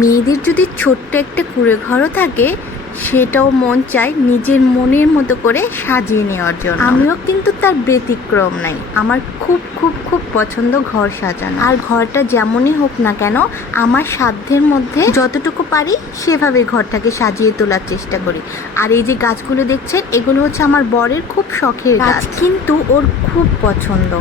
মেয়েদের যদি ছোট্ট একটা কুঁড়ে ঘরও থাকে, সেটাও মন চায় নিজের মনের মতো করে সাজিয়ে নেওয়ার জন্য। আমিও কিন্তু তার ব্যতিক্রম নাই। আমার খুব খুব খুব পছন্দ ঘর সাজানো। আর ঘরটা যেমনই হোক না কেন, আমার সাধ্যের মধ্যে যতটুকু পারি সেভাবে ঘরটাকে সাজিয়ে তোলার চেষ্টা করি। আর এই যে গাছগুলো দেখছেন, এগুলো হচ্ছে আমার বরের খুব শখের গাছ, কিন্তু ওর খুব পছন্দ।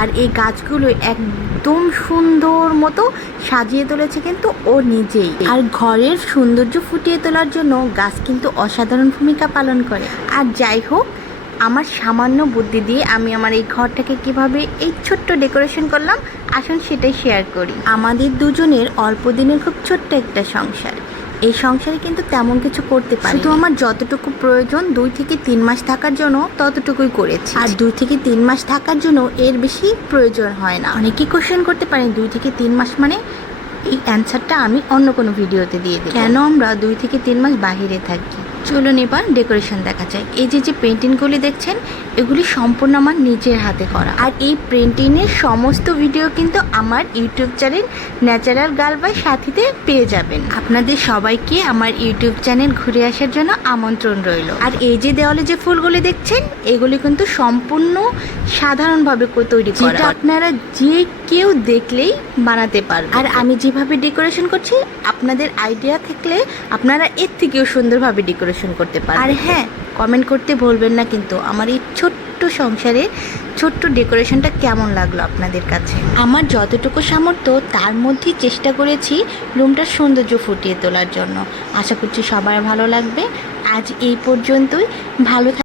আর এই গাছগুলো একদম সুন্দর মতো সাজিয়ে তুলেছে কিন্তু ও নিজেই। আর ঘরের সৌন্দর্য ফুটিয়ে তোলার জন্য গাছ কিন্তু অসাধারণ ভূমিকা পালন করে। আর যাই হোক, আমার সামান্য বুদ্ধি দিয়ে আমি আমার এই ঘরটাকে কিভাবে এই ছোট্ট ডেকোরেশন করলাম, আসুন সেটাই শেয়ার করি। আমাদের দুজনের অল্প দিনের খুব ছোট্ট একটা সংসার। এই সংসারে কিন্তু তেমন কিছু করতে পারি, শুধু আমার যতটুকু প্রয়োজন 2 থেকে 3 মাস থাকার জন্য ততটুকুই করেছি। আর 2 থেকে 3 মাস থাকার জন্য এর বেশি প্রয়োজন হয় না। অনেকেই কোশ্চেন করতে পারেন 2 থেকে 3 মাস মানে, এই অ্যান্সারটা আমি অন্য কোনো ভিডিওতে দিয়ে দিই। কেন আমরা 2 থেকে 3 মাস বাহিরে থাকি। চলুন এবার ডেকোরেশন দেখা যায়। এই যে পেন্টিংগুলি দেখছেন, এগুলি সম্পূর্ণ আমার নিজের হাতে করা। আর এই পেন্টিংয়ের সমস্ত ভিডিও কিন্তু আমার YouTube channel natural girl by সাথীতে পেয়ে যাবেন। আপনাদের সবাইকে আমার ইউটিউব চ্যানেল ঘুরে আসার জন্য আমন্ত্রণ রইল। আর এই যে দেওয়ালে যে ফুলগুলি দেখছেন, এগুলি কিন্তু সম্পূর্ণ সাধারণভাবে তৈরি করা, যেটা আপনারা যে কেউ দেখলেই বানাতে পারবেন। আর আমি যেভাবে ডেকোরেশন করছি, আপনাদের আইডিয়া থাকলে আপনারা এর থেকেও সুন্দরভাবে ডেকোরেশন করতে পারেন। আর হ্যাঁ, কমেন্ট করতে ভুলবেন না কিন্তু আমার এই ছোট্ট সংসারে ছোট্ট ডেকোরেশনটা কেমন লাগলো আপনাদের কাছে। আমার যতটুকু সামর্থ্য তার মধ্যেই চেষ্টা করেছি রুমটার সৌন্দর্য ফুটিয়ে তোলার জন্য। আশা করছি সবার ভালো লাগবে। আজ এই পর্যন্তই। ভালো